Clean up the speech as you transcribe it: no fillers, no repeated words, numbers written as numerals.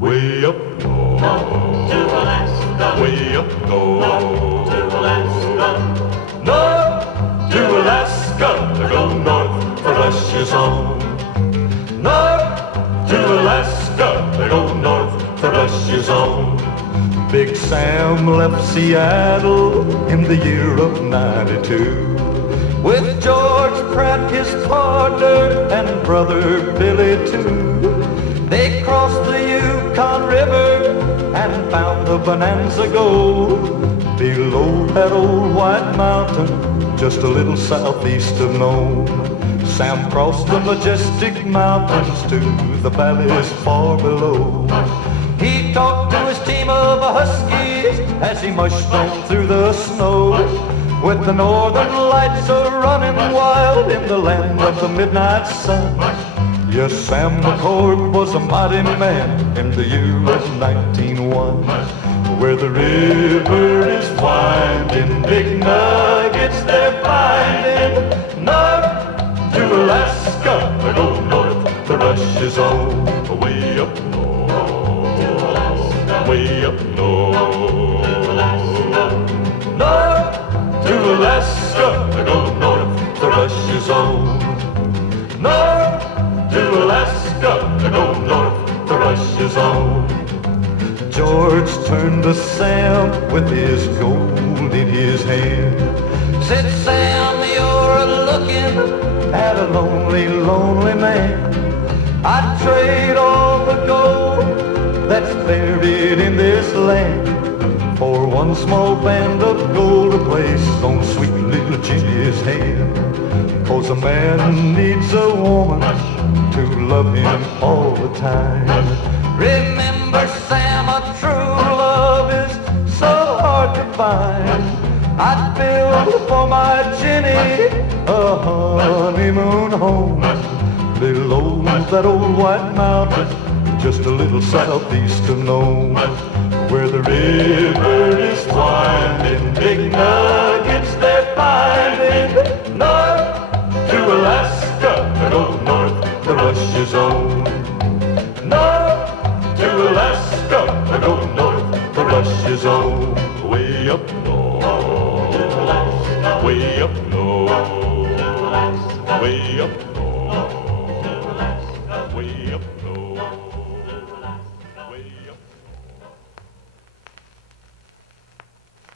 Way up north, to Alaska, way up north, to Alaska, north to Alaska, to go north for Russia's home. North to Alaska, to go north for Russia's home. Big Sam left Seattle in the year of '92 with George Pratt, his partner, and brother Billy too. They crossed the Yukon River and found the Bonanza Gold below that old white mountain, just a little southeast of Nome. Sam crossed the majestic mountains to the valleys far below. He talked to his team of huskies as he mushed on through the snow, with the northern lights a-running wild in the land of the midnight sun. Yes, Sam McCord was a mighty man in the year of 1901, where the river is winding, big nuggets they're finding. North to Alaska, they go north, the rush is on. Way up north, way up north, north to Alaska, they go north, the rush is on. North to Alaska, to go north, the rush is on. George turned to Sam with his gold in his hand. Said, Sam, you're looking at a lonely, lonely man. I'd trade all the gold that's buried in this land for one small band of gold to place on sweet little Ginny's hand. 'Cause a man needs a woman to love him all the time. Remember, Sam, a true love is so hard to find. I'd build for my Ginny a honeymoon home below that old white mountain, just a little southeast of Nome, where the river is winding, big nuggets they're finding. North to Alaska, to go north, the rush is on. North to Alaska, to go north, the rush is on. Way up north, way up north, way up north.